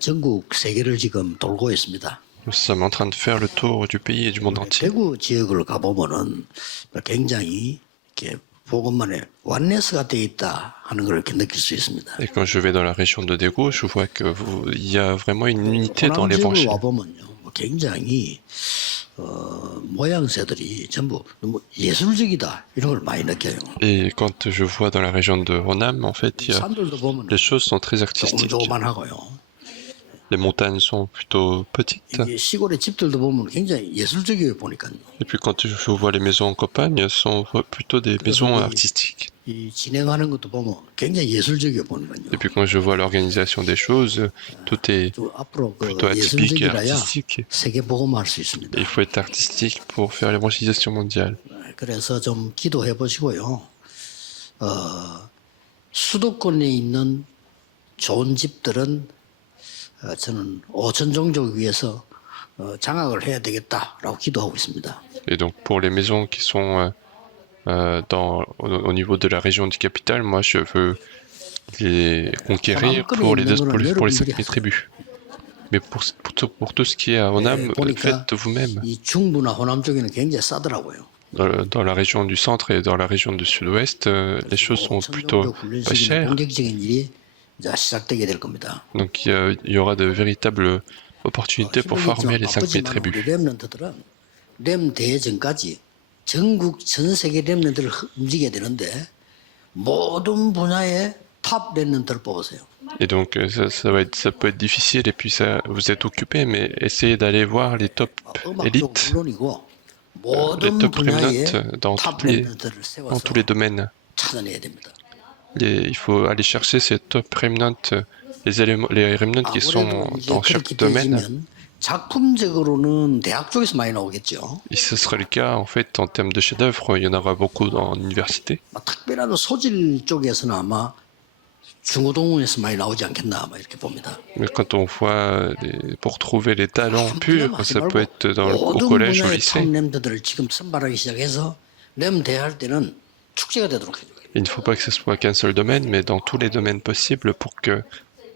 전국 세계를 지금 돌고 있습니다. Nous sommes en train de faire le tour du pays et du monde entier. 대구 지역을 가보면은 굉장히 이렇게 복음만에 완네스가 되어 있다 하는 걸 이렇게 느낄 수 있습니다. Et quand je vais dans la région de Daegu, je vois il y a vraiment une unité dans 호남 지역을 l'évangile. 와보면요, 굉장히 모양새들이 전부 너무 예술적이다 이런 걸 많이 느껴요. Et quand je vois dans la région de Honam, en fait, 산들도 보면 les choses sont très artistiques. 조그만하고요. Les montagnes sont plutôt petites. 이게 시골의 집들도 보면 굉장히 예술적이에요 보니까요. Et puis quand je vois les maisons en campagne, sont plutôt des maisons artistiques. 이 진행하는 것도 보면 굉장히 예술적이에요 보니까요. Et puis quand je vois l'organisation des choses, tout est 또 앞으로 그 plutôt atypique et 예술적이라야 artistique. 세계 복음할 수 있습니다. Et il faut être artistique pour faire l'évangélisation mondiale. 그래서 좀 기도해 보시고요. 수도권에 있는 좋은 집들은 저는 5천 종족 위해서 장악을 해야 되겠다라고 기도하고 있습니다. Et donc pour les maisons qui sont au niveau de la région du capital, moi je veux les conquérir pour les 5000 tribus. Mais pour tout ce qui est à Honam, faites vous-même. 이 중부나 호남 쪽에는 굉장히 싸더라고요. Dans la région du centre et dans la région du sud-ouest, les choses sont plutôt pas chères. 본격적인 일이 이제 시작되게 될 겁니다. Donc il y aura de véritables opportunités pour former les 5000 tribus. 렘넌트들은 렘 대전까지 전국 전 세계 렘넌트를 움직여야 되는데 모든 분야의 탑 렘넌트를 뽑으세요. Et donc ça peut être difficile et puis ça vous êtes occupé, mais essayez d'aller voir les top élites, les top remnants dans tous les domaines. 찾아내야 됩니다. Il faut aller chercher ces top remnants, les remnants qui sont dans chaque domaine. 작품적으로는 대학 쪽에서 많이 나오겠죠. Et ce sera le cas en fait en termes de chefs-d'œuvre, il y en aura beaucoup dans l'université. 특별한 소질 쪽에서는 아마 중고등에서 많이 나오지 않겠나 아마 이렇게 봅니다. Mais quand on voit pour trouver les talents purs, ça peut être au collège, au lycée. 렘들을 지금 선발하기 시작해서 렘 대할 때는 축제가 되도록 해줘요. Il ne faut pas que ce soit qu'un seul domaine, mais dans tous les domaines possibles pour que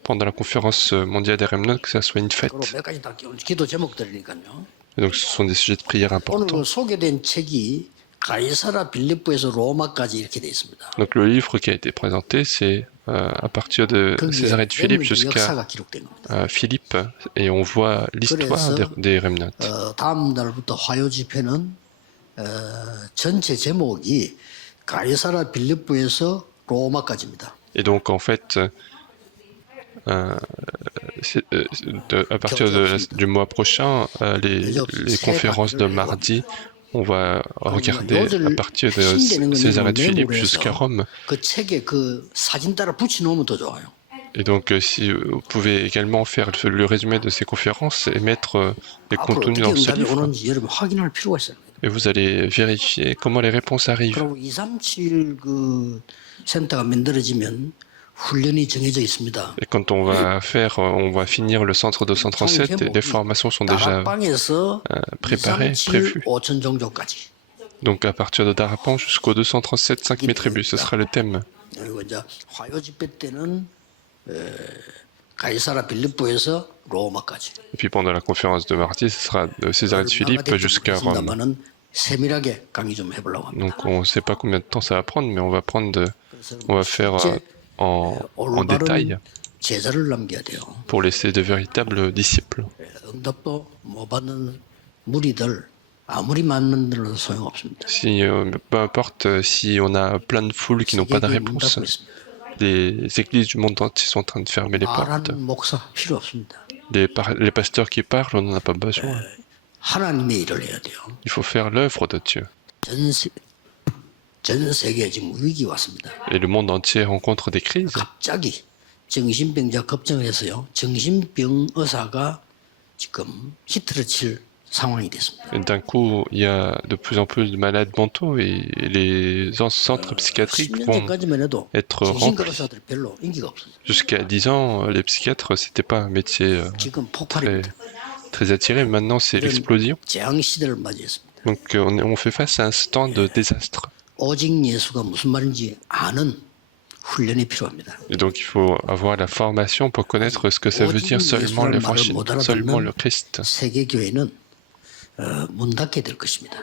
pendant la conférence mondiale des remnants, que ça soit une fête. 몇 가지 다 기도 제목들이니까요. Et donc ce sont des sujets de prière importants. 오늘 소개된 책이 가이사라 빌립보에서 로마까지 이렇게 돼 있습니다. Donc le livre qui a été présenté, c'est à partir de Césarée de Philippe jusqu'à Philippe, et on voit l'histoire des remnants. 다음 달부터 화요 집회는 전체 제목이 가이사라 빌립보에서 로마까지입니다. Et donc en fait, à partir du mois prochain, les conférences de mardi, on va regarder à partir de Césarée de Philippe jusqu'à Rome. 그 책에 그 사진 따라 붙여놓으면 더 좋아요. Et donc, si vous pouvez également faire le résumé de ces conférences et mettre les contenus dans ce livre. Et vous allez vérifier comment les réponses arrivent. 그리고 237 그 센터가 만들어지면 훈련이 정해져 있습니다. Et quand on va finir le centre 237, et les formations sont déjà préparées, prévues. 5천 종족까지. Donc à partir de Darapan jusqu'au 237, 5000 tribus, ce sera le thème. 그리고 이제 화요 집회 때는 가이사라 빌립보에서 로마까지. Et puis pendant la conférence de mardi, ce sera de Césarée de Philippe jusqu'à Rome. 세밀하게 강의 좀 해보려고 합니다. Donc on ne sait pas combien de temps ça va prendre, mais on va faire en détail 제자를 남겨야 돼요. pour laisser de véritables disciples. 응답도 못 받는 무리들 아무리 많은들도 소용없습니다. Peu importe si on a plein de foules qui n'ont pas de réponse, les églises du monde entier sont en train de fermer les portes. 목사 필요 없습니다. Les pasteurs qui parlent, on n'en a pas besoin. 하나님의 일을 해야 돼요. Il faut faire l'œuvre de Dieu. 전 세계에 지금 위기 왔습니다. Et le monde entier rencontre des crises. 갑자기 정신병자 급증을 해서요. 정신병 의사가 지금 히트를 칠 상황이 됐습니다. Et d'un coup, il y a de plus en plus de malades mentaux et les centres psychiatriques vont être remplis. Jusqu'à 10 ans, les psychiatres, c'était pas un métier très attiré. Maintenant, c'est l'explosion. Donc, on fait face à un temps de désastre. 오직 예수가 무슨 말인지 아는 훈련이 필요합니다. Et donc il faut avoir la formation pour connaître ce que ça veut dire seulement l'évangile, seulement le Christ. 세계 교회는 문 닫게 될 것입니다.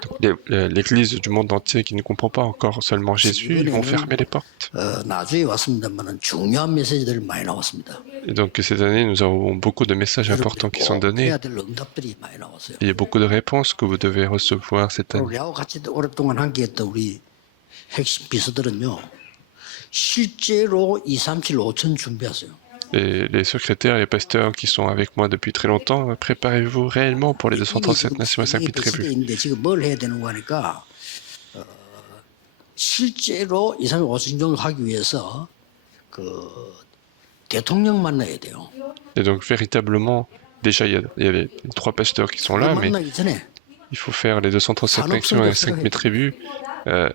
L'Église du monde entier qui ne comprend pas encore seulement Jésus, ils vont fermer les portes. 나주에 왔습니다만은 중요한 메시지들이 많이 나왔습니다. Et donc cette année, nous avons beaucoup de messages importants qui sont donnés. 해야 될 응답들이 많이 나왔어요. Il y a beaucoup de réponses que vous devez recevoir cette année. 우리하고 같이 오랫동안 함께했던 우리 핵심 비서들은요, 실제로 2, 3, 7, 5천 준비하세요. Et les secrétaires et les pasteurs qui sont avec moi depuis très longtemps, préparez-vous réellement pour les 237 nations et 5000 tribus. 지금 뭘 해야 되는 거니까 실제로 2, 3, 5천 정도 하기 위해서 그 대통령 만나야 돼요. Et donc véritablement, déjà il y a les 3 pasteurs qui sont là, mais 만나기 전에 il faut faire les 237 nations et 5000 tribus.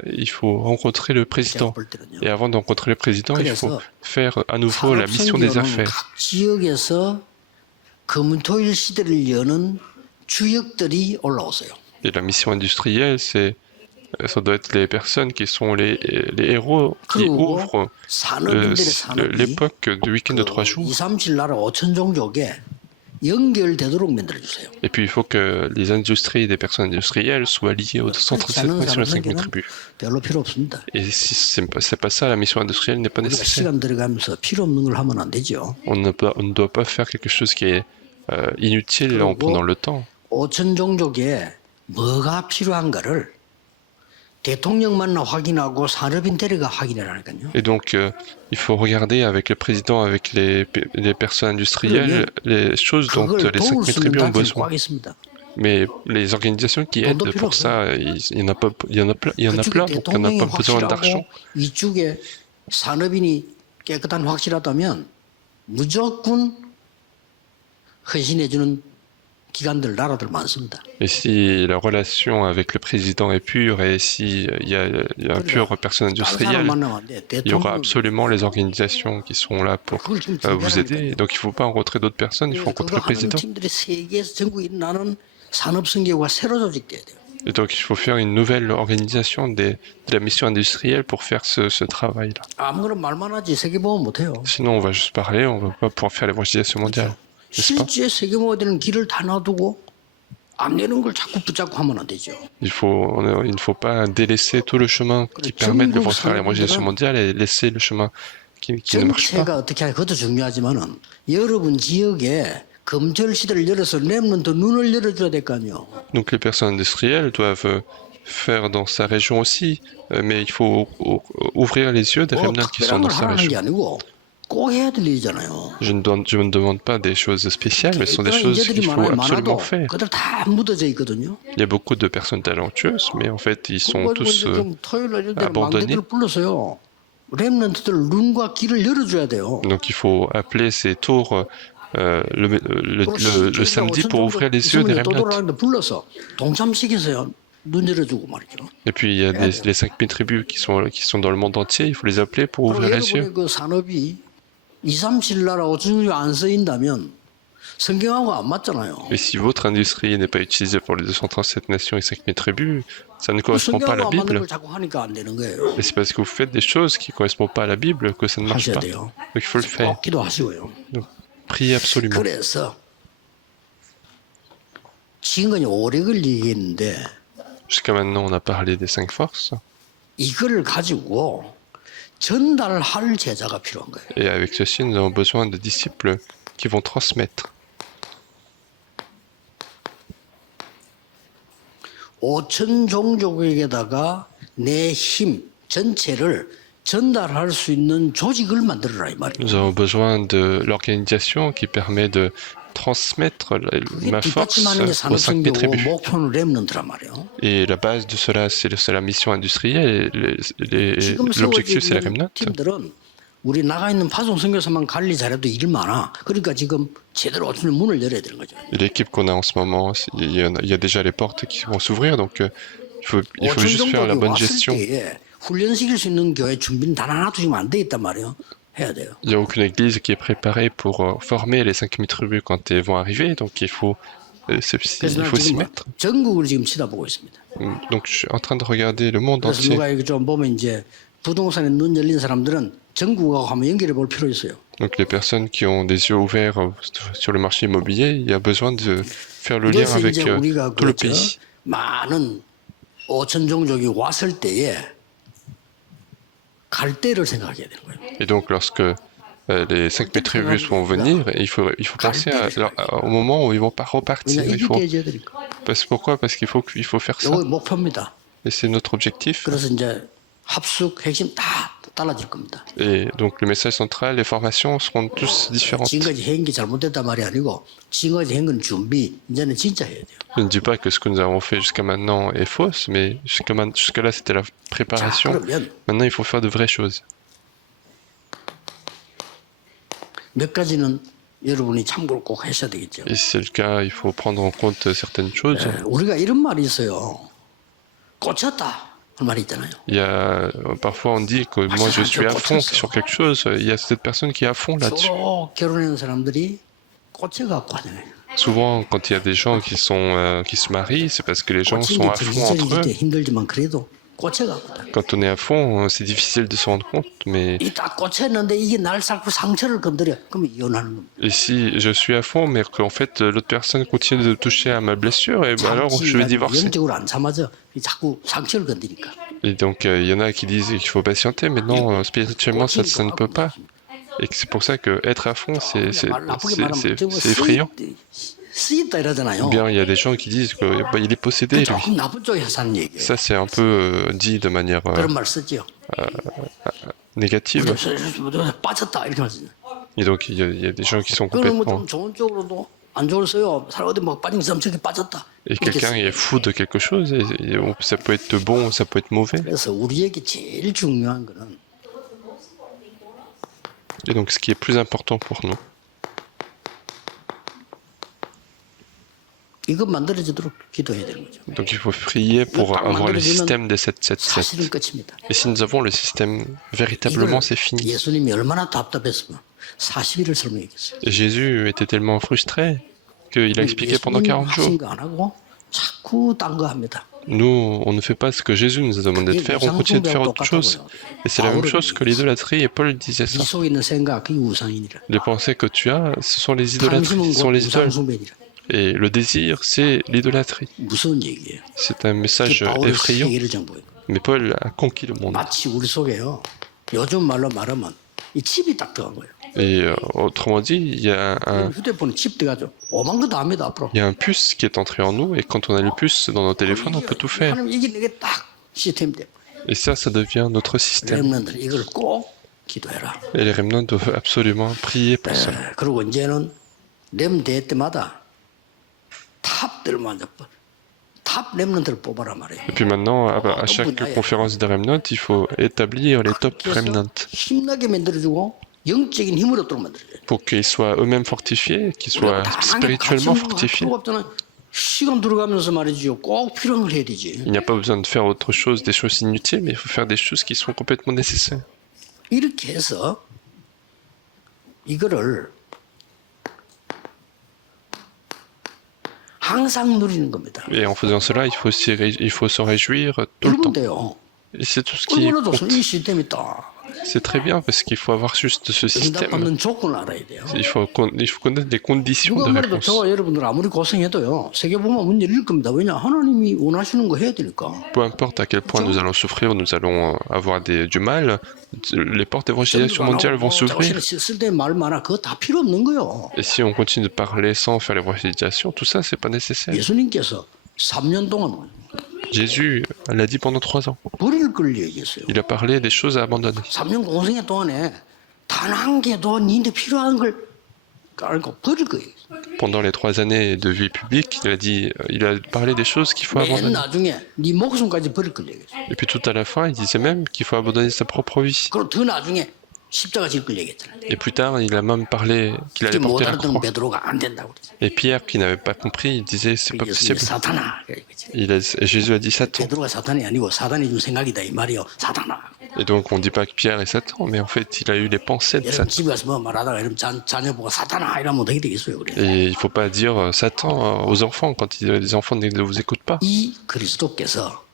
Il faut rencontrer le président. Et avant de rencontrer le président, il faut faire à nouveau la mission des affaires. 각 지역에서 금토일 시대를 여는 주역들이 올라오세요. Et la mission industrielle, ça doit être les personnes qui sont les héros qui ouvrent l'époque du week-end de 3 jours. 2, 3, 7 나라 5천 종족에 연결되도록 만들어주세요. Et puis il faut que les industries des personnes industrielles soient liées aux 237 nations et 5000 tribus. 별로 필요 없습니다. Et si c'est pas ça, la mission industrielle n'est pas 우리가 nécessaire. 시간 들어가면서 필요 없는 걸 하면 안 되죠. On ne doit pas faire quelque chose qui est inutile en prenant le temps. 5천 종족에 뭐가 필요한가를 대통령 만나 확인하고 산업인 데려가 확인하라니까요. Et donc, il faut regarder avec le président, avec les personnes industrielles, les choses dont les 5000 tribus ont besoin. Mais les organisations qui aident pour ça, il y en a plein, donc on n'a pas besoin d'argent. 이쪽에 산업인이 깨끗한 확실하다면 무조건 헌신해주는 기관들, 나라들 많습니다. Et si la relation avec le président est pure et si il y a un pur personne industrielle, il y aura absolument les organisations qui sont là pour vous aider. Donc il ne faut pas rencontrer d'autres personnes, il faut rencontrer le président. Et donc il faut faire une nouvelle organisation de la mission industrielle pour faire ce travail-là. Sinon on va juste parler, on ne va pas pouvoir faire l'évangélisation mondiale. 실제 세계모델은 길을 다 놔두고 안 내는 걸 자꾸 붙잡고 하면 안 되죠. Il ne faut pas délaisser tout le chemin qui permet de faire l'évangélisation mondiale et laisser le chemin qui ne marche pas. 정체가 어떻게 하냐 그것도 중요하지만은 여러분 지역에 검절 시대를 열어서 렘넌트 눈을 열어줘야 될 거 아니에요. Donc les personnes industrielles doivent faire dans sa région aussi, mais il faut ouvrir les yeux des remnants qui sont dans sa région. Je ne demande pas des choses spéciales, mais ce sont des choses qu'il faut absolument faire. Il y a beaucoup de personnes talentueuses, mais en fait, ils sont tous abandonnés. Donc il faut appeler ces tours le samedi pour ouvrir les yeux des remnants. Et puis il y a les 5000 tribus qui sont dans le monde entier, il faut les appeler pour ouvrir les yeux. 2, 3, 7 나라 5천 안 쓰인다면 성경하고 안 맞잖아요. Et si votre industrie n'est pas utilisée pour les 237 nations et 5000 tribus, ça ne correspond pas à la Bible. Et c'est parce que vous faites des choses qui ne correspondent pas à la Bible que ça ne marche pas. Donc il faut le faire. Donc priez absolument. Jusqu'à maintenant, on a parlé des 5 forces. 이거를 가지고 전달할 제자가 필요한 거예요. Et avec ceci, nous avons besoin de disciples qui vont transmettre. 5천 종족에게다가 내 힘 전체를 전달할 수 있는 조직을 만들어라 이 말이에요. Nous avons besoin de l'organisation qui permet de transmettre ma force aux 5000 tribus. Et la base de cela, c'est la mission industrielle. L'objectif, c'est la remnant. 우리 나가 있는 파송 선교사만 관리 잘해도 일 많아. 그러니까 지금 제대로 오늘 문을 열어야 되는 거죠. L'équipe qu'on a en ce moment, il y a déjà les portes qui vont s'ouvrir, donc il faut juste faire la bonne gestion. 훈련시킬 수 있는 교회 준비는 단 하나도 지금 안 돼 있단 말이에요. Il n'y a aucune église qui est préparée pour former les 5000 tribus quand elles vont arriver, donc il faut s'y mettre. Donc je suis en train de regarder le monde entier. 부동산에 눈 열린 사람들은 전국하고 한번 연결해 볼 필요 있어요. Donc les personnes qui ont des yeux ouverts sur le marché immobilier, il y a besoin de faire le lien 그래서 avec 이제 우리가 tout le 그저 pays. 많은 5천 종족이 왔을 때에 갈 때를 생각해야 되는 거예요. Et donc lorsque les 5000 tribus vont venir, il faut penser au moment où ils vont pas repartir. 왜냐 이게 깨져야 되니까. Pourquoi? Parce qu'il faut faire ça. 이거 목표입니다. Et c'est notre objectif. 그래서 이제 합숙 핵심 다 달라질 겁니다. Et donc le message central, les formations seront tous différentes. 지금까지 한 게 잘못됐단 말이 아니고 지금까지 한 건 준비. 이제는 진짜 해야 돼요. Je ne dis pas que ce que nous avons fait jusqu'à maintenant est fausse, mais jusqu'à là c'était la 자, préparation. 그러면 Maintenant il faut faire de vraies choses. 몇 가지는 여러분이 참고를 꼭 하셔야 되겠죠. Et si c'est le cas, il faut prendre en compte certaines choses. 우리가 이런 말이 있어요. 꽂혔다. 그 말이 있잖아요. Il y a, parfois on dit que moi je suis à fond sur quelque chose. Il y a cette personne qui est à fond là-dessus. 서로 결혼한 사람들이 꽂혀갖고 하잖아요. Souvent, quand il y a des gens qui se marient, c'est parce que les gens sont à fond entre eux. 힘들지만 그래도 꽂혀갖고. Quand on est à fond, c'est difficile de se rendre compte, mais 이다 꽂혔는데 이게 날 자꾸 상처를 건드려. 그럼 이혼하는 겁니다. et si je suis à fond, mais qu'en fait l'autre personne continue de toucher à ma blessure, et ben alors je vais divorcer. 영적으로 안 참아져. 자꾸 상처를 건드니까. Et donc il y en a qui disent qu'il faut patienter, mais non, spirituellement ça ne peut pas. Et c'est pour ça que être à fond, c'est effrayant. 쓰였다 이러잖아요. Ou bien il y a des gens qui disent qu'il est possédé, lui. 조금 나쁜 쪽에 사는 얘기예요. Ça c'est un peu dit de manière 그런 말 쓰죠. négative. 빠졌다 이렇게 말쓰죠. Et donc il y a des gens qui sont 그러면 complètement... 좀 좋은 쪽으로도 안 좋을 써요. 사람 어디 막 빠진 사람 저기 빠졌다. Et quelqu'un est fou de quelque chose, et ça peut être bon, ça peut être mauvais. 그래서 우리에게 제일 중요한 거는 Et donc ce qui est plus important pour nous, 이거 만들어지도록 기도해야 되는 거죠. donc il faut prier pour avoir le système des 777. 사실은 끝입니다. Et si nous avons le système, véritablement c'est fini. 예수님이 얼마나 답답했으면 40일을 설명했겠어요. Et Jésus était tellement frustré qu'il a expliqué pendant 40 jours. 하신 거 안 하고 자꾸 딴 거 합니다. Nous, on ne fait pas ce que Jésus nous a demandé de faire, on continue de faire autre chose. Et c'est la même chose que l'idolâtrie, et Paul disait ça. 네 속에 있는 생각 그게 우상이니라. Les pensées que tu as, ce sont les idolâtries, ce sont les idoles. 우상숭배니라. Et le désir, c'est l'idolâtrie. 무서운 얘기예요. C'est un message 바울이 effrayant. 세계를 정복해요. Mais Paul a conquis le monde. 마치 우리 속에요. 요즘 말로 말하면 이 칩이 딱 들어간 거예요. Et autrement dit, il y a 휴대폰에 칩 들어가죠. 오만 거 다 합니다 앞으로. un puce qui est entré en nous, et quand on a le puce dans nos téléphones, on peut tout faire. 하나님 이게 내게 딱 시스템 돼. Et ça devient notre système. 렘넌들 이걸 꼭 기도해라. Et les remnants doivent absolument prier pour ça. 그리고 이제는 렘 대회 때마다 탑들만 잡고 탑 렘넌트를 뽑아라 말이에요. Et puis maintenant, à chaque conférence des remnants, il faut établir les top remnants 힘나게 만들어주고 영적인 힘을 얻도록 만들어줘요. pour qu'ils soient eux-mêmes fortifiés, qu'ils soient spirituellement fortifiés. 시간 들어가면서 말이죠. 꼭 필요한 걸 해야 되지. Il n'y a pas besoin de faire autre chose, des choses inutiles, mais il faut faire des choses qui sont complètement nécessaires. 이렇게 해서 이거를 항상 누리는 겁니다. Et en faisant cela, il faut s'en réjouir tout le temps. 이건데요. Et c'est tout ce qui 얼마나 compte. 이 시스템이 있다. C'est très bien parce qu'il faut avoir juste ce système. 응답받는 조건을 알아야 돼요. Il faut connaître les conditions 누가 de 말해도 réponse. 저와 여러분들 아무리 고생해도요. 세계 보면 문 열릴 겁니다. 왜냐 하나님이 원하시는 거 해야 되니까. Peu importe à quel point nous allons souffrir, nous allons avoir du mal, les portes d'évangélisation mondiale vont s'ouvrir. 쓸데없는 말 많아. 그거 다 필요 없는 거요. Et si on continue de parler sans faire l'évangélisation, tout ça, c'est pas nécessaire. 예수님께서 3년 동안 Jésus l'a dit pendant 3 ans. 버릴 걸 얘기했어요. Il a parlé des choses à abandonner. 3년 공생의 동안에 단 한 개도 니한테 필요한 걸 알고 버릴 거예요. Pendant les 3 années de vie publique, il a parlé des choses qu'il faut 맨 abandonner. 나중에 네 목숨까지 버릴 걸 얘기했어요. Et puis tout à la fin, il disait même qu'il faut abandonner sa propre vie. 그리고 더 나중에 십자가 질 걸 얘기했잖아요. Et plus tard, il a même parlé qu'il allait 못 porter la 알아듣는 croix. 베드로가 안 된다고 그랬어요. Et Pierre, qui n'avait pas compris, il disait c'est pas 예수님이 possible. 사탄아. Et Jésus a dit Satan. 베드로가 사탄이 아니고 사탄이 준 생각이다 이 말이요. 사탄아. Et donc on dit pas que Pierre est Satan, mais en fait il a eu les pensées de 여러분 Satan. 집에 가서 뭐 말하다가 여러분 자녀 보고 사탄아 이러면 어떻게 되겠어요, 그래? Et il faut pas dire Satan aux enfants quand les enfants ne vous écoutent pas. 이 그리스도께서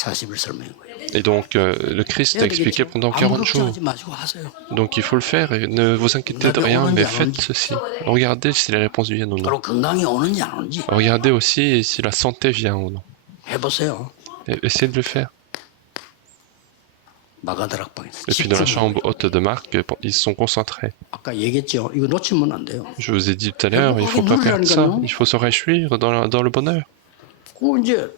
40일 설명한 거예요. Et donc, le Christ a expliqué pendant 40 jours. 걱정하지 마시고 하세요. Donc, il faut le faire et ne vous inquiétez de rien, mais faites ceci. Regardez si les réponses viennent ou non. 바로 건강이 오는지 안 오는지 Regardez aussi si la santé vient ou non. 해보세요. Et essayez de le faire. 마가다락방에서 Et puis dans la chambre haute de Marc, ils sont concentrés. 아까 얘기했죠. 이거 놓치면 안 돼요. Je vous ai dit tout à l'heure, il ne faut pas perdre ça. Il faut se réjouir dans le bonheur. 그거 이제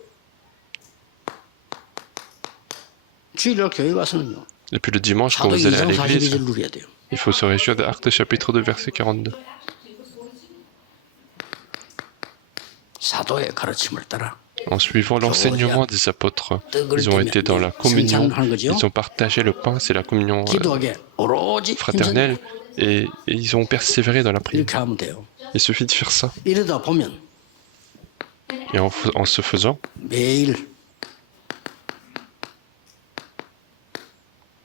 주일날 교회 가서는요. Et puis le dimanche, quand vous allez à l'église, il faut se réjouir de Actes chapitre 2, verset 42. 사도의 가르침을 따라 En suivant l'enseignement des apôtres, ils ont été dans la communion, ils ont partagé le pain, c'est la communion fraternelle, et ils ont persévéré dans la prière. 이렇게 하면 돼요. Il suffit de faire ça. 이러다 보면 Et en ce faisant, 매일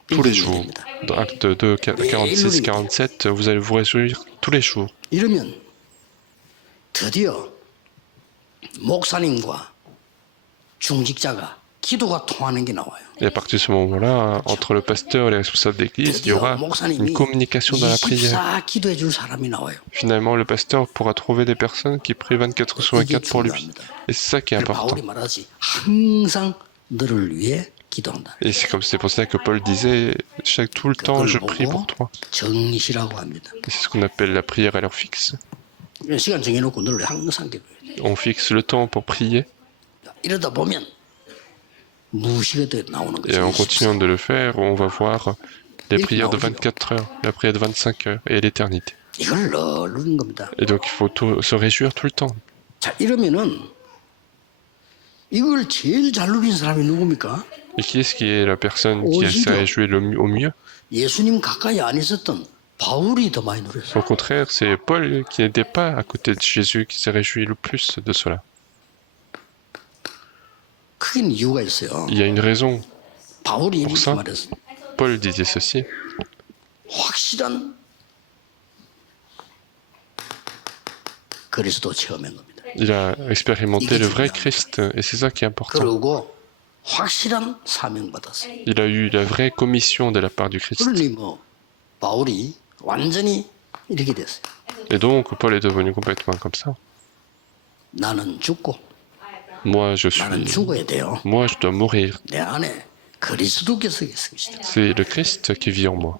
tous les jours, dans Acte 2, 46-47, vous allez vous réjouir tous les jours. 이러면 드디어 목사님과 중직자가 기도가 통하는 게 나와요. Et à partir de ce moment-là, entre le pasteur et les responsables d'église, il y aura une communication dans la prière. 24 기도해 줄 사람이 나와요. Finalement, le pasteur pourra trouver des personnes qui prient 24 sur 24 pour lui. Et c'est ça qui est important. 바울이 말하지 항상 너를 위해 기도한다. Et c'est pour ça que Paul disait, tout le temps, je prie pour toi. 정시라고 합니다. Et c'est ce qu'on appelle la prière à l'heure fixe. 시간 정해놓고 늘 항상 기도해야 돼. On fixe le temps pour prier. 이러다 보면 무시가 나오는 거죠. Et en continuant de le faire, on va voir les prières de 24 heures, la prière de 25 heures et l'éternité. 이걸 누르는 겁니다. Et donc il faut se réjouir tout le temps. 자, 이러면은 이걸 제일 잘 누린 사람이 누굽니까? Et qui est la personne qui s'est réjouie au mieux? 예수님 가까이 안 있었던 바울이 더 많이 누렸어요. Au contraire, c'est Paul qui n'était pas à côté de Jésus qui s'est réjoui le plus de cela. 큰 이유가 있어요. Il y a une raison. 바울이 Pour 이렇게 ça, 말했어. Paul disait ceci. 확실한 그리스도 체험한 겁니다. Il a expérimenté le vrai Christ et c'est ça qui est important. 그리고 확실한 사명 받았어요. Il a eu la vraie commission de la part du Christ. 그러니 뭐 바울이 완전히 이렇게 됐어요. Et donc Paul est devenu complètement comme ça. 나는 죽고 Moi je dois mourir. 내 안에 그리스도께서 계십니다. C'est le Christ qui vit en moi.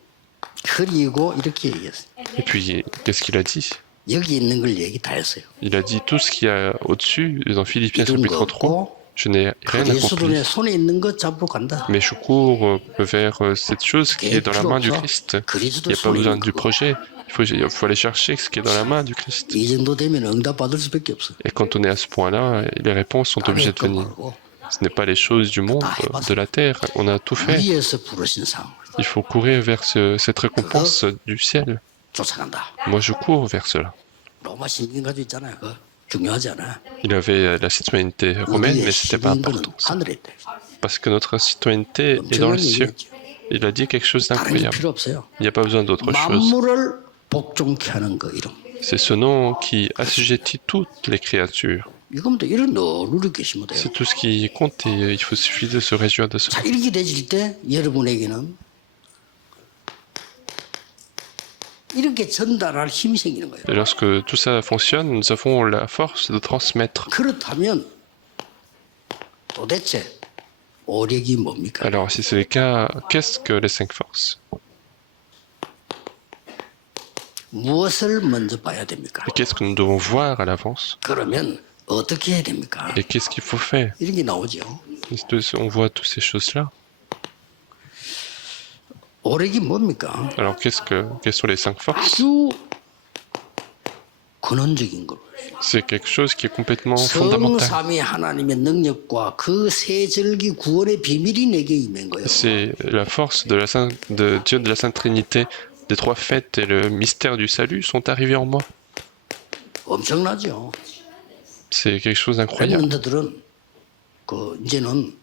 그리고 이렇게 얘기했어요. Et puis qu'est-ce qu'il a dit? 여기 있는 걸 얘기 다 했어요. Il a dit tout ce qu'il y a au-dessus dans Philippiens chapitre 3. Je n'ai rien accompli. 손에 있는 것 잡으러 간다. Mais je cours vers cette chose qui est dans la main du Christ. Il n'y a pas besoin du projet. Il faut aller chercher ce qui est dans la main du Christ. 이 정도 되면 응답받을 수밖에 없어. Et quand on est à ce point-là, les réponses sont obligées de venir. Ce n'est pas les choses du monde, de la terre. On a tout fait. 위에서 부르신 상황. Il faut courir vers cette récompense du ciel. 쫓아간다. Moi, je cours vers cela. 로마 시민 가지고 있잖아요. 그거 중요하지 않아. Il avait la citoyenneté romaine, mais c'était pas important. 하늘에 있대. Parce que notre citoyenneté est dans le ciel. Il a dit quelque chose 다른 게 d'incroyable. 필요 없어요. Il n'y a pas besoin d'autre chose. 만물을 복종케 하는 그 이름. C'est ce nom qui assujettit toutes les créatures. 이거부터 이런 누르고 계시면 돼요. C'est tout ce qui compte et il suffit de se réjouir de ça. 자, 이렇게 되질 때 여러분에게는 이렇게 전달할 힘이 생기는 거예요. Et lorsque tout ça fonctionne, nous avons la force de transmettre. 그렇다면 도대체 오력이 뭡니까? Alors, si c'est le cas, qu'est-ce que les 5 forces? 무엇을 먼저 봐야 됩니까? Et qu'est-ce que nous devons voir à l'avance? 그러면 어떻게 해야 됩니까? Et qu'est-ce qu'il faut faire? 이런 게 나오죠. On voit toutes ces choses-là. 오력이 뭡니까? Alors, quelles sont les 5 forces? 아주 근원적인 거로. C'est quelque chose qui est complètement fondamental. 성삼위 하나님의 능력과 그 세 절기 구원의 비밀이 내게 임한 거예요. C'est la force de Dieu de la Sainte Trinité, des 3 fêtes et le mystère du salut sont arrivés en moi. 엄청나죠. C'est quelque chose d'incroyable. 렘넌트들은 그 이제는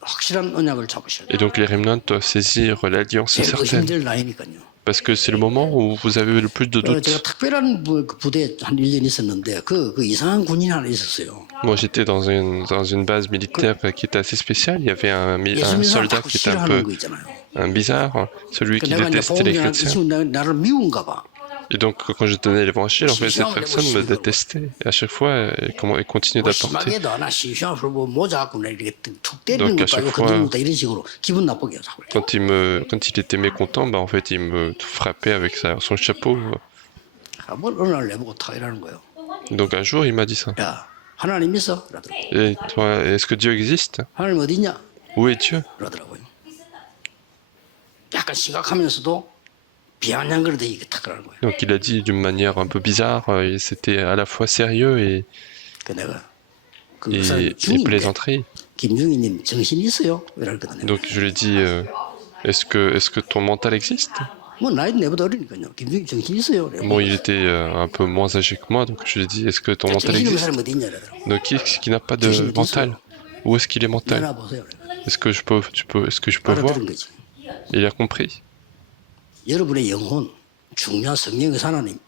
확실한 언약을 잡으셔야 돼요. Et donc les remnants doivent saisir l'alliance certaine. 힘들 나이니까요. parce que c'est le moment où vous avez le plus de 제가 doutes. 특별한 부대에 한 1년 있었는데 그 이상한 군인이 하나 있었어요. Moi, j'étais dans une base militaire qui était assez spéciale. Il y avait un 예수 믿는 사람 soldat 자꾸 qui était un 싫어하는 peu 거 있잖아요. un bizarre, celui qui 내가 이제 détestait les 복음전할 때 chrétiens. 지금 나를 미운가 봐. Et donc, quand je donnais l'évangile, en fait, cette personne me détestait. Et à chaque fois, elle continuait 뭐 d'apporter. 심하게도 하나 시시하고 뭐 모자 갖고 나 이렇게 툭 때리는 Donc, à 것도 chaque 아니고 fois, 건드는 것도 이런 식으로 기분 나쁘게 하고. quand il était mécontent, bah, en fait, il me frappait avec son chapeau. 뭘 어느 날 내보고 탁 이러는 거예요. Donc, un jour, il m'a dit ça. 야 하나님 있어? 그러더라고. Et toi, est-ce que Dieu existe? 하나님 어디 있냐? Où est Dieu? 그러더라고요. 약간 심각하면서도 비아냥거리듯 이게 탁 그러는 거예요. Donc, il a dit d'une manière un peu bizarre, et c'était à la fois sérieux 그 내가 그 et 중인데 plaisanterie. 김중희님 정신 있어요? 이러거든요. Donc, je lui ai dit, est-ce que ton mental existe? 뭐 나이도 내보다 어리니까요. 김중희 정신 있어요? Bon, il était un peu moins âgé que moi, donc je lui ai dit, est-ce que ton mental 정신 없는 existe? 사람 어디 있냐 이러더라고. Donc, qui est-ce qui n'a pas de mental? Où est-ce qu'il est mental? 일어나 보세요. Est-ce que je peux voir? 알아들은 거지. Il a compris. 여러분의 영혼, 중요한 성령의 하나님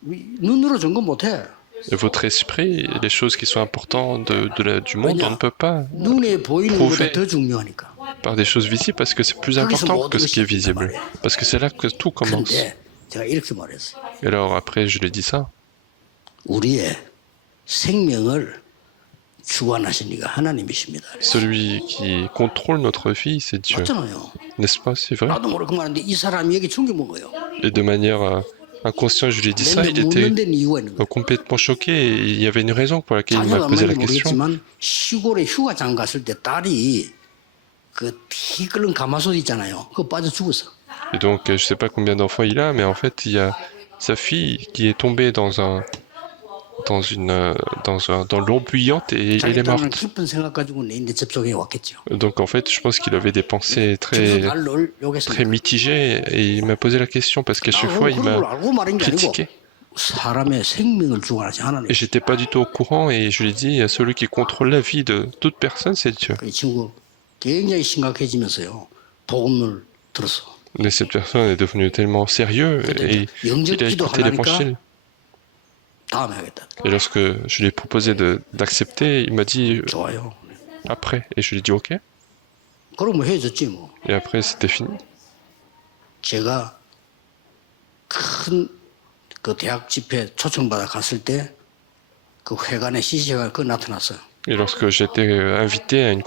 눈으로 점검 못해. Et votre esprit, les choses qui sont importantes du monde, on ne peut pas 눈에 보이는 것보다 더 중요하니까. par des choses visibles parce que c'est plus important que ce qui est visible. Parce que c'est là que tout commence. 근데 제가 이렇게 말했어요. Et alors après, je lui ai dit ça. 우리의 생명을 주관하신 이가 하나님이십니다. Celui qui contrôle notre vie, c'est Dieu. 맞잖아요. N'est-ce pas? C'est vrai. 나도 모르고 말하는데 이 사람이 여기 충격 먹은 거예요. Et de manière inconsciente, je lui ai dit ça. Il était 묻는 데는 이유가 있는 거예요. complètement choqué. Et il y avait une raison pour laquelle il m'a 자녀가 posé la 뭔지 question. 모르겠지만 시골에 휴가장 갔을 때 딸이 그 티 끓는 가마솥 있잖아요. 그거 빠져 죽었어. Et donc, je sais pas combien d'enfants il a, mais en fait, il y a sa fille qui est tombée dans l'eau bouillante et elle est morte. 깊은 생각 가지고 내 접촉에 왔겠죠. Donc, en fait, je pense qu'il avait des pensées 그래서 날 욕했습니다. très mitigées et il m'a posé la question parce qu'à chaque fois, il 그런 걸 m'a 알고 말한 게 아니고 critiqué. 사람의 생명을 주관하신 하나님. Et j'étais pas du tout au courant et je lui ai dit, celui qui contrôle la vie de toute personne, c'est Dieu. 이 친구 굉장히 심각해지면서요. 복음을 들었어. Mais cette personne est devenue tellement sérieux et il a écouté l'évangile. 다음에 하겠다. Et lorsque je lui ai proposé d'accepter, il m'a dit 좋아요. après. Et je lui ai dit ok. 그럼 뭐 헤어졌지 뭐. Et après, c'était fini. 제가 큰 그 대학 집회 초청받아 갔을 때 그 회관에 CC가 그 나타났어요. Et lorsque j'étais invité à une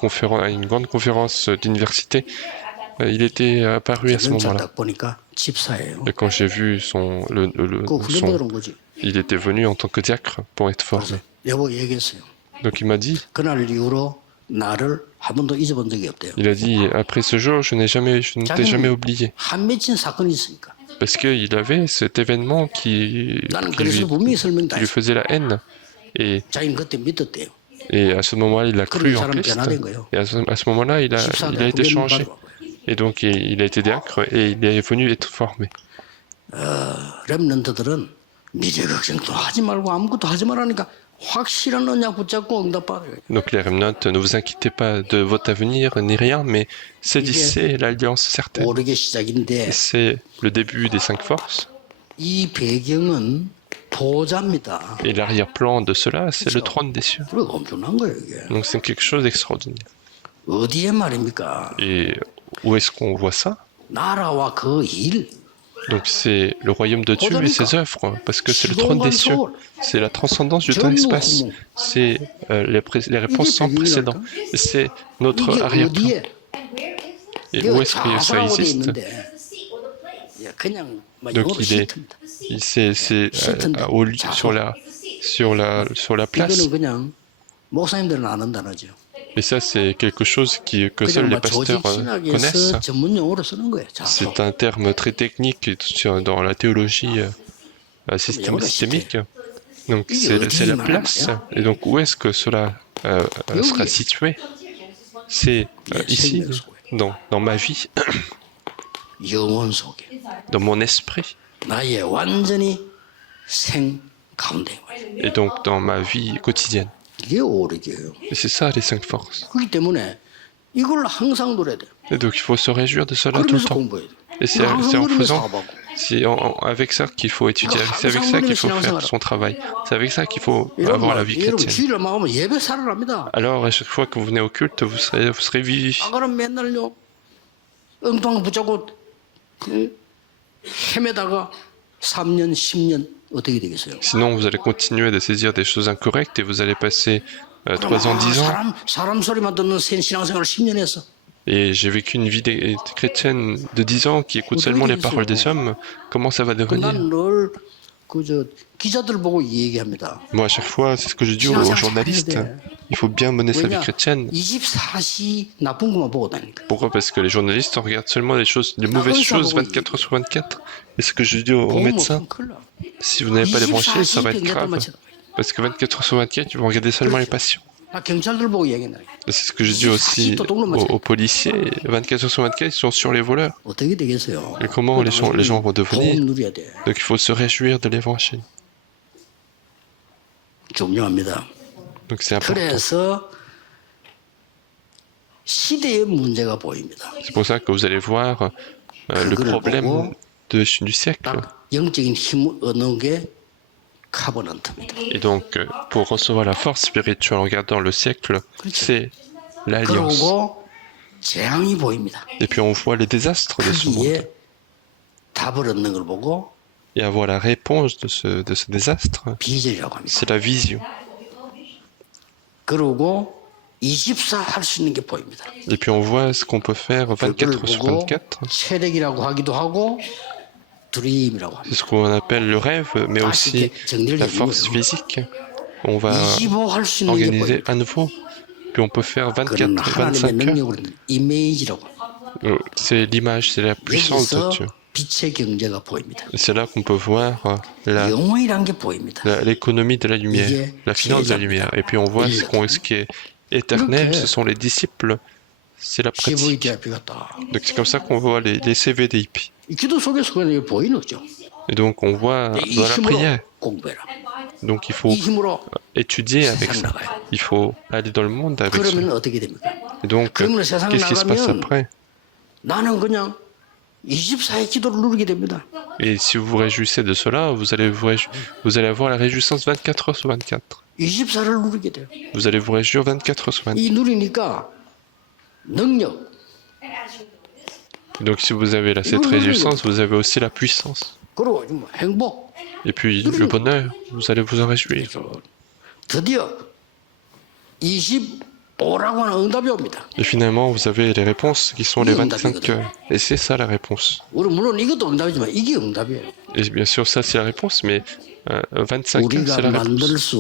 grande conférence d'université, il était apparu à ce moment-là. 딱 보니까 집사예요. Et quand j'ai vu 거지. il était venu en tant que diacre pour être formé. 여보 얘기했어요. Donc il m'a dit, 그날 이후로 나를 한 번도 잊어본 적이 없대요. il a dit, après ce jour, je ne t'ai jamais oublié. 한 맺힌 사건이 있으니까. Parce qu'il avait cet événement qui lui faisait la haine. Et 자기는 그때 믿었대요. Et à ce moment-là, il a cru en Christ. Et à ce moment-là, il a été changé. Et donc, il a été diacre et il est venu être formé. 렘넌트들은 미래 걱정도 하지 말고 아무것도 하지 말라니까 확실한 언약 붙잡고 응답받아요. Donc les remnants, ne vous inquiétez pas de votre avenir ni rien, mais saisissez l'alliance certaine. 오르게 시작인데 C'est le début des 5 forces. 이 배경은 보좌입니다. Et l'arrière-plan de cela, c'est le trône des cieux. 그거 엄청난 거예요 이게. Donc c'est quelque chose d'extraordinaire. 어디에 말입니까? Et où est-ce qu'on voit ça? 나라와 그 일. Donc c'est le royaume de Dieu et ses œuvres, parce que c'est le trône des cieux, c'est la transcendance du temps-espace, c'est les réponses sans précédent, c'est notre arrière-plan. Et où est-ce que ça existe? Donc c'est sur la place. Et ça, c'est quelque chose que seuls les pasteurs connaissent. C'est un terme très technique dans la théologie systémique. Donc, c'est la place. Et donc, où est-ce que cela sera situé? C'est ici, dans ma vie, dans mon esprit. Et donc, dans ma vie quotidienne. Et c'est ça les 5 forces. Et donc il faut se réjouir de cela tout le temps. Et c'est en faisant, avec ça qu'il faut étudier, c'est avec ça qu'il faut faire son travail, c'est avec ça qu'il faut avoir la vie chrétienne. Alors à chaque fois que vous venez au culte, vous serez vivifié. 엉뚱한 붙잡고 헤매다가 3년, 10년 어떻게 되겠어요? Sinon, vous allez continuer de saisir des choses incorrectes et vous allez passer 3 ans, 10 ans. 사람 소리만 듣는 신앙생활을 10년 했어. Et j'ai vécu une vie chrétienne de 10 ans qui écoute seulement les paroles des hommes. Comment ça va devenir? Moi, à chaque fois, c'est ce que je dis aux journalistes. Il faut bien mener sa vie chrétienne. Pourquoi? Parce que les journalistes regardent seulement les mauvaises choses 24 heures sur 24. Et ce que je dis aux médecins, si vous n'avez pas les branchés, ça va être grave. Parce que 24 heures sur 24, ils vont regarder seulement les patients. C'est ce que je dis aussi aux policiers. 24 heures sur 24, ils sont sur les voleurs. Et comment les gens vont devenir? Donc il faut se réjouir de l'évangile. Donc c'est important. C'est pour ça que vous allez voir le problème du siècle. Et donc, pour recevoir la force spirituelle en regardant le siècle, c'est l'alliance. Et puis on voit les désastres de ce monde. Et avoir la réponse de ce désastre, c'est la vision. Et puis on voit ce qu'on peut faire 24 heures sur 24. C'est ce qu'on appelle le rêve, mais aussi la force physique. On va organiser à nouveau. Puis on peut faire 24, 25 heures. C'est l'image, c'est la puissance de Dieu. Et c'est là qu'on peut voir l'économie de la lumière, la finance de la lumière. Et puis on voit ce qui est éternel, ce sont les disciples, c'est la pratique. Donc c'est comme ça qu'on voit les CVDIP. Et donc on voit dans la prière. Donc il faut étudier avec ça. Il faut aller dans le monde avec ça. Et donc, qu'est-ce qui se passe après? Et si vous vous réjouissez de cela, vous allez avoir la réjouissance 24 heures sur 24. Vous allez vous réjouir 24 heures sur 24. Donc si vous avez cette réjouissance, vous avez aussi la puissance. Et puis le bonheur, vous allez vous en réjouir. Et finalement, vous avez les réponses qui sont les 25 heures. Et c'est ça la réponse. Et bien sûr, ça c'est la réponse, mais 25 heures, c'est la réponse.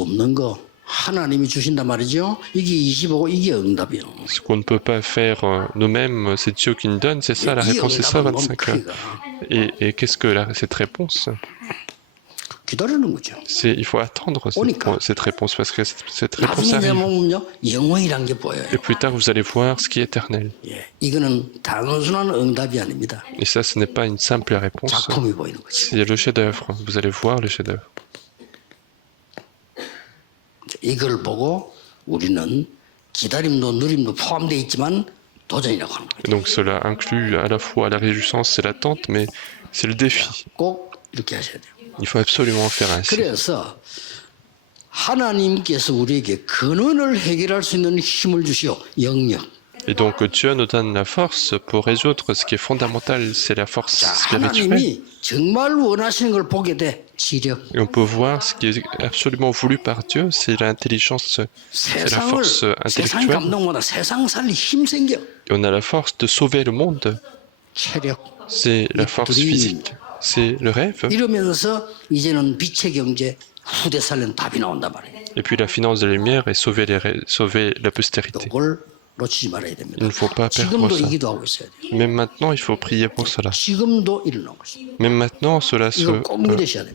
Ce qu'on ne peut pas faire nous-mêmes, c'est Dieu qui nous donne, c'est ça la réponse, c'est ça 25 heures. Et qu'est-ce que cette réponse? Il faut attendre cette réponse, parce que cette réponse arrive. Et plus tard, vous allez voir ce qui est éternel. Et ça, ce n'est pas une simple réponse, c'est le chef-d'œuvre. Vous allez voir le chef-d'œuvre. Et donc cela inclut à la fois la réjouissance et l'attente, mais c'est le défi. Il faut absolument faire ainsi. Et donc Dieu nous donne la force pour résoudre ce qui est fondamental, c'est la force spirituelle. Et on peut voir ce qui est absolument voulu par Dieu, c'est l'intelligence, c'est la force intellectuelle. Et on a la force de sauver le monde, c'est la force physique. C'est le rêve. Et puis la finance de la lumière est sauver la postérité. Il ne faut pas perdre ça. Même maintenant, il faut prier pour cela. Même maintenant, cela se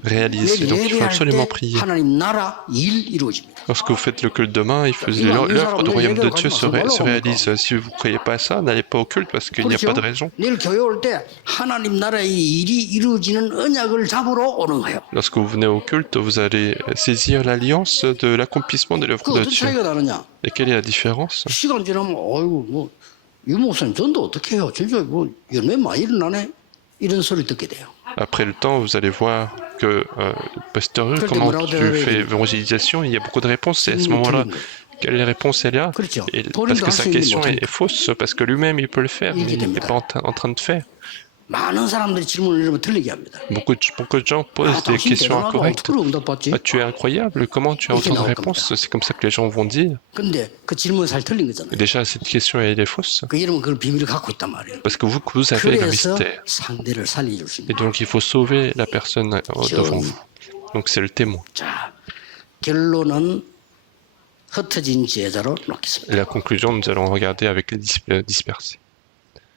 réalise. Donc il faut absolument prier. Lorsque vous faites le culte demain, l'œuvre du royaume de Dieu se réalise. Si vous ne croyez pas à ça, n'allez pas au culte parce qu'il n'y a pas de raison. Lorsque vous venez au culte, vous allez saisir l'alliance de l'accomplissement de l'œuvre de Dieu. Et quelle est la différence? 이런 소리 듣게 돼요. Après le temps, vous allez voir que Pasteur, comment tu fais évangélisation, il y a beaucoup de réponses. Et à ce moment-là, quelle réponse elle a? Et parce que sa question est fausse, parce que lui-même il peut le faire, mais il n'est pas en train de faire. 많은 사람들이 질문을 이러면 틀리게 합니다. Beaucoup de gens posent des questions incorrectes. 어떻게 응답받지? Ah, tu es incroyable, comment tu as autant de réponses? C'est comme ça que les gens vont dire. 근데 그 질문 잘 틀린 거잖아요. Et déjà, cette question elle est fausse. 그 이름은 그걸 비밀을 갖고 있단 말이에요. Parce que vous avez le 그래서 mystère. 상대를 살려줄 수 Et 있는. donc il faut sauver la personne devant vous. Donc c'est le témoin. 자, 결론은 흩어진 제자로 놓겠습니다. Et la conclusion, nous allons regarder avec les dispersés.